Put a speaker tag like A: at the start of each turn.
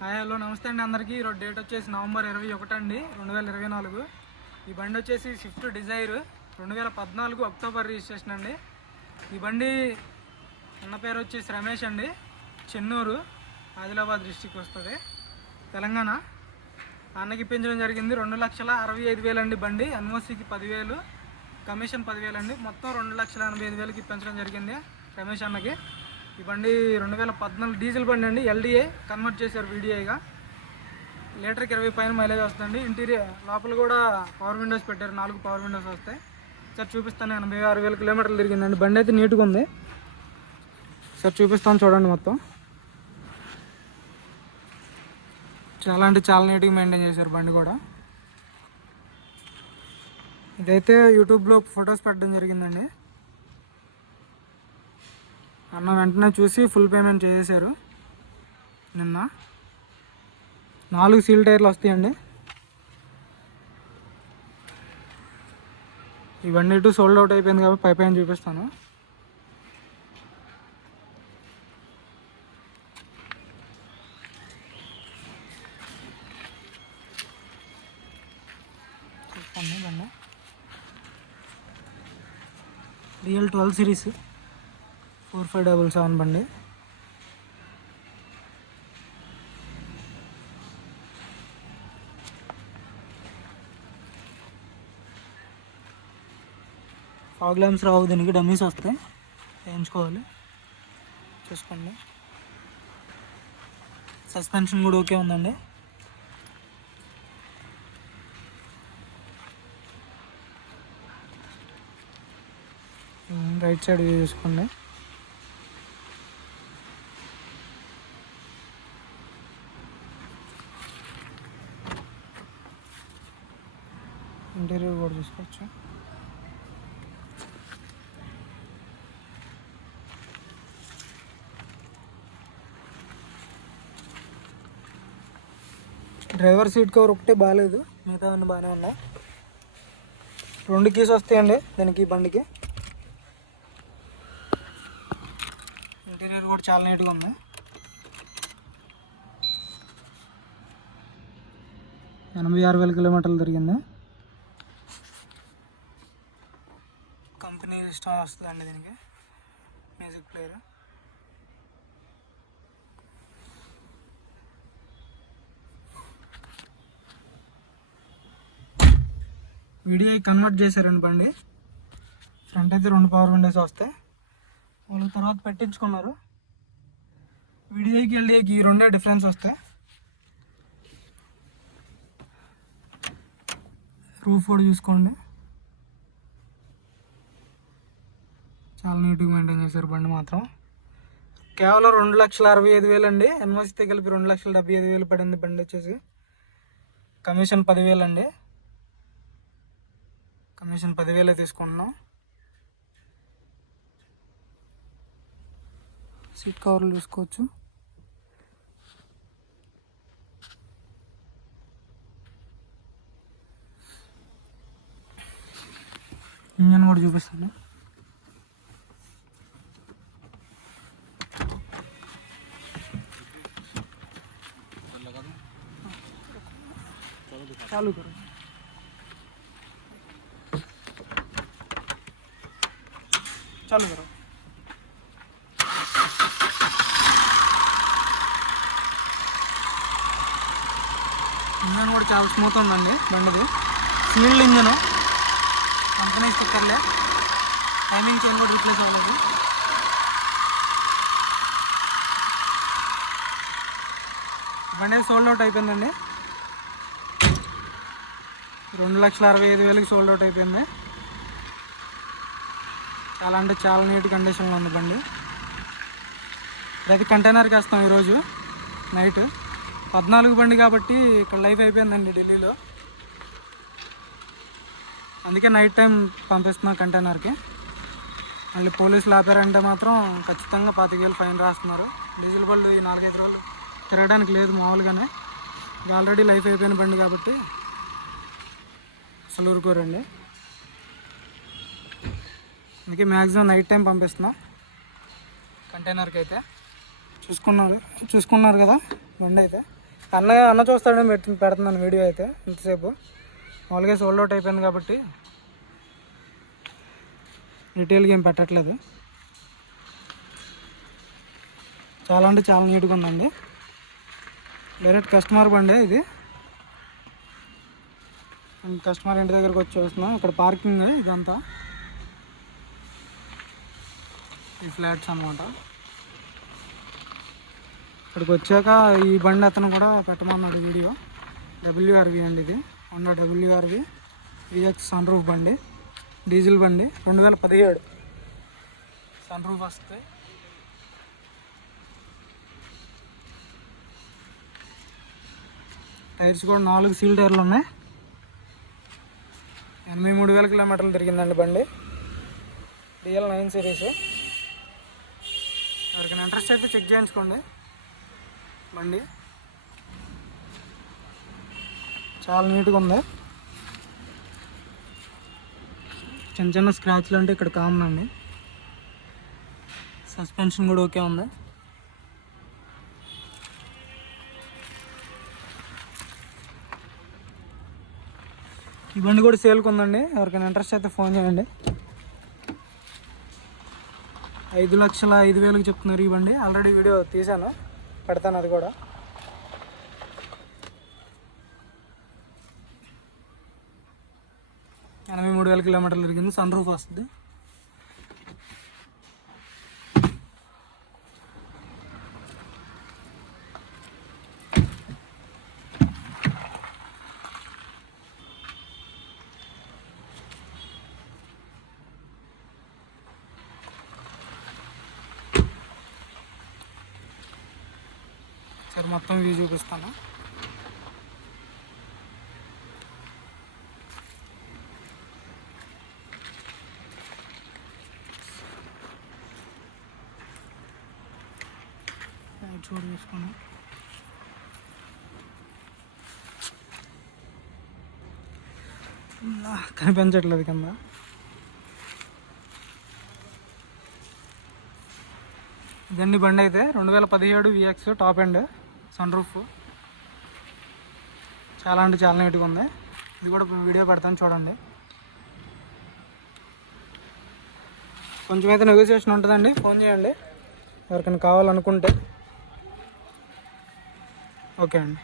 A: Hi hello నమస్తే అండి అందరికీ. ఈరోజు డేట్ వచ్చేసి నవంబర్ ఇరవై ఒకటి అండి రెండు వేల ఇరవై నాలుగు. ఈ బండి వచ్చేసి స్విఫ్ట్ డిజైర్ రెండు వేల పద్నాలుగు అక్టోబర్ రిజిస్ట్రేషన్ అండి. ఈ బండి అన్న పేరు వచ్చేసి రమేష్ అండి. చెన్నూరు ఆదిలాబాద్ డిస్టిక్ వస్తుంది. తెలంగాణ. అన్నకి ఇప్పించడం జరిగింది రెండు లక్షల అరవై ఐదు వేలు అండి బండి. ఎన్ఓసికి పదివేలు కమిషన్ పదివేలు అండి. మొత్తం రెండు లక్షల ఎనభై ఐదు వేలకి ఇప్పించడం జరిగింది రమేష్ అన్నకి. ఈ బండి రెండు వేల పద్నాలుగు డీజిల్ బండి అండి ఎల్డీఏ కన్వర్ట్ చేశారు వీడిఐగా లీటర్కి ఇరవై పైన మైలేజ్ వస్తుంది ఇంటీరియర్ లోపల కూడా పవర్ విండోస్ పెట్టారు నాలుగు పవర్ విండోస్ వస్తాయి. సార్ చూపిస్తాను ఎనభై ఆరు వేల కిలోమీటర్లు తిరిగిందండి. బండి అయితే నీట్గా ఉంది. సార్ చూపిస్తాను చూడండి మొత్తం. చాలా అంటే చాలా నీట్గా మెయింటైన్ చేశారు బండి కూడా. ఇదైతే యూట్యూబ్లో ఫొటోస్ పెట్టడం జరిగిందండి. అన్న వెంటనే చూసి ఫుల్ పేమెంట్ చేసేసారు నిన్న. నాలుగు సీల్ టైర్లు వస్తాయండి. ఇవన్నీ ఇటు సోల్డ్ అవుట్ అయిపోయింది కాబట్టి పై పైన చూపిస్తాను. Real twelve series. Four five double seven బండి. ఫాగ్ ల్యాంప్స్ రావు దీనికి డమ్మీస్ వస్తాయి. వేయించుకోవాలి. చూసుకోండి. సస్పెన్షన్ కూడా ఓకే ఉందండి. రైట్ సైడ్ చూసుకోండి. ఇంటీరియర్ కూడా చూసుకోవచ్చు. డ్రైవర్ సీట్ కవర్ ఒకటే బాగాలేదు మిగతా అన్నీ బాగానే ఉన్నాయి. రెండు కీస్ వస్తాయండి దీనికి బండికి. ఇంటీరియర్ కూడా చాలా నీట్గా ఉంది ఎనభై ఆరు వేల కిలోమీటర్లు తిరిగింది. కంపెనీ సిస్టమ్ వస్తుందండి దీనికి. Music player. వీడియో కన్వర్ట్ చేశారండి బండి. ఫ్రంట్ అయితే రెండు పవర్ విండోస్ వస్తాయి వాళ్ళు తర్వాత పెట్టించుకున్నారు. వీడియోకి వెళ్ళేకి ఈ రెండే డిఫరెన్స్ వస్తాయి రూఫ్ కూడా చూసుకోండి. చాలా నీట్గా మెయింటైన్ చేశారు బండి మాత్రం. కేవలం రెండు లక్షల అరవై ఐదు వేలు అండి. ఎన్ఓసితో కలిపి రెండు లక్షల డెబ్బై ఐదు వేలు పడింది బండి వచ్చేసి. కమిషన్ పదివేలు అండి. కమిషన్ పదివేలే తీసుకుంటున్నాం. సీట్ కవర్లు చూసుకోవచ్చు. ఇంజన్ కూడా చూపిస్తాను. చాలు కరు చాలు కరు ఇంజన్ కూడా చాలా స్మూత్ ఉందండి బండిది. Sealed engine. కంపెనీ స్టిక్కర్లే. టైమింగ్ చైన్ కూడా రీప్లేస్ అవ్వలేదు. బండి సోల్డ్ అవుట్ అయిపోయిందండి. రెండు లక్షల అరవై ఐదు వేలకి సోల్డ్ అవుట్ అయిపోయింది. చాలా అంటే చాలా నీట్ కండిషన్లో ఉంది బండి. ప్రతి కంటైనర్కి వేస్తాం ఈరోజు నైట్ పద్నాలుగు బండి కాబట్టి ఇక్కడ లైఫ్ అయిపోయిందండి ఢిల్లీలో. అందుకే నైట్ టైం పంపిస్తున్నాం కంటైనర్కి మళ్ళీ పోలీసులు ఆపారంటే మాత్రం ఖచ్చితంగా పాతిక వేలు ఫైన్ రాస్తున్నారు. డీజిల్ బళ్ళు ఈ నాలుగైదు రోజులు తిరగడానికి లేదు మామూలుగానే. ఆల్రెడీ లైఫ్ అయిపోయిన బండి కాబట్టి అసలు ఊరుకోరండి అందుకే మ్యాక్సిమం నైట్ టైం పంపిస్తున్నా. కంటైనర్కి అయితే చూసుకున్నారు చూసుకున్నారు కదా బండి అయితే అన్న అన్న చూస్తాడని పెట్టి పెడుతున్నాను వీడియో అయితే ఇంతసేపు. మామూలుగా సోల్డ్ అవుట్ అయిపోయింది కాబట్టి. రిటైల్గా ఏం పెట్టట్లేదు. చాలా అంటే చాలా నీట్గా ఉందండి. డైరెక్ట్ కస్టమర్ బండి ఇది. కస్టమర్ ఇంటి దగ్గరకు వచ్చి చూస్తున్నాం ఇక్కడ పార్కింగ్ ఇదంతా. ఈ ఫ్లాట్స్ అనమాట ఇక్కడికి వచ్చాక ఈ బండి అతను కూడా పెట్టమన్నాడు వీడియో. డబ్ల్యూఆర్వి అండి ఇది. Honda WRV. Vx sunroof బండి. డీజిల్ బండి. రెండు వేల పదిహేడు. సన్ రూఫ్ వస్తాయి టైర్స్ కూడా నాలుగు సీల్ టైర్లు ఉన్నాయి. ఎనభై మూడు వేల కిలోమీటర్లు తిరిగిందండి బండి. DL nine series. ఎవరికైనా ఇంట్రెస్ట్ అయితే చెక్ చేయించుకోండి బండి. చాలా నీట్గా ఉంది. చిన్న చిన్న స్క్రాచ్లు అంటే ఇక్కడ కామన్ అండి. సస్పెన్షన్ కూడా ఓకే ఉంది. ఈ బండి కూడా సేల్కి ఉందండి. ఎవరికైనా ఇంట్రెస్ట్ అయితే ఫోన్ చేయండి. ఐదు లక్షల ఐదు వేలకు చెప్తున్నారు ఈ బండి. ఆల్రెడీ వీడియో తీశాను. పెడతాను అది కూడా. ఎనభై మూడు వేల కిలోమీటర్లు తిరిగింది. సన్ రూఫ్ వస్తుంది. మొత్తం వ్యూ చూపిస్తాను. చూడు చూసుకున్నాం. కనిపించట్లేదు కింద. ఇదండి బండి అయితే రెండు వేల పదిహేడు VX top end. Sunroof. చాలా అంటే చాలా నీట్గా ఉంది. ఇది కూడా వీడియో పెడతాను చూడండి. కొంచెం అయితే నెగోసియేషన్ ఉంటుందండి. ఫోన్ చేయండి. ఎవరికైనా కావాలనుకుంటే. ఓకే అండి.